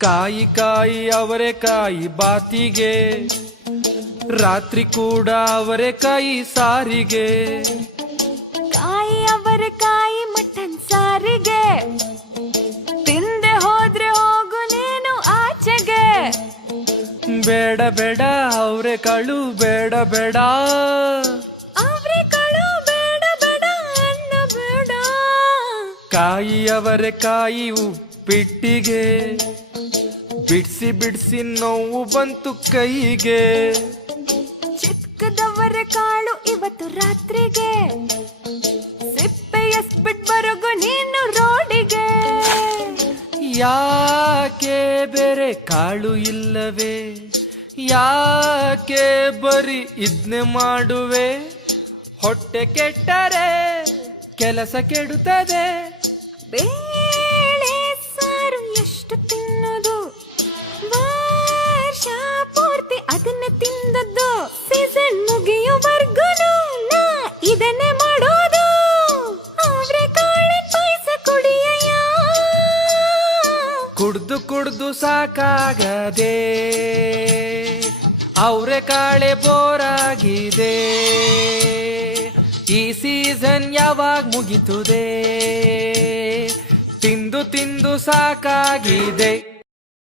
ಕಾಯಿ ಕಾಯಿ ಅವರೆಕಾಯಿ ಬಾತಿಗೆ, ರಾತ್ರಿ ಕೂಡ ಅವರೆಕಾಯಿ ಸಾರಿಗೆ. ಕಾಯಿ ಅವರೆಕಾಯಿ ಮಟನ್ ಸಾರಿಗೆ, ತಿಂದೆ ಹೋದ್ರೆ ಹೋಗು ನೀನು ಆಚೆಗೆ. ಬೇಡ ಬೇಡ ಅವರೆಕಾಳು ಬೇಡ ಬೇಡ, ಅವರೆಕಾಳು ಬೇಡ ಬೇಡ ಅನ್ನ ಬೇಡ. ಕಾಯಿ ಅವರೆಕಾಯಿ ಉಪ್ಪಿಟ್ಟಿಗೆ, ಬಿಡ್ಸಿ ಬಿಡ್ಸಿ ನೋವು ಬಂತು ಕೈಗೆ. ಚಿಕ್ಕದವರೆ ಕಾಳು ಇವತ್ತು ರಾತ್ರಿಗೆ, ಸಿಪ್ಪೆ ಎಸ್ಬಿಟ್ ಬರಗು ನೀನು ರೋಡಿಗೆ. ಯಾಕೆ ಬೇರೆ ಕಾಳು ಇಲ್ಲವೇ, ಯಾಕೆ ಬರೀ ಇದ್ನೆ ಮಾಡುವೆ. ಹೊಟ್ಟೆ ಕೆಟ್ಟರೆ ಕೆಲಸ ಕೆಡುತ್ತದೆ. ಬೇಳೆ ಸಾರು ಎಷ್ಟು ತಿನ್ನೋದು, ವರ್ಷ ಪೂರ್ತಿ ಅದನ್ನೇ ತಿಂದದ್ದು. ಸೀಸನ್ ಮುಗಿಯುವರ್ಗು ನಾ ಇದನ್ನೇ ಮಾಡೋದು. ಅವರೆಕಾಳಿನ ಪಾಯಸ ಕುಡಿಯಯ್ಯ, ಕುಡ್ದು ಕುಡ್ದು ಸಾಕಾಗದೆ ಅವರೆಕಾಳೆ ಬೋರಾಗಿದೆ. ಈ ಸೀಸನ್ ಯಾವಾಗ ಮುಗಿತುದೆ, ತಿಂದು ತಿಂದು ಸಾಕಾಗಿದೆ.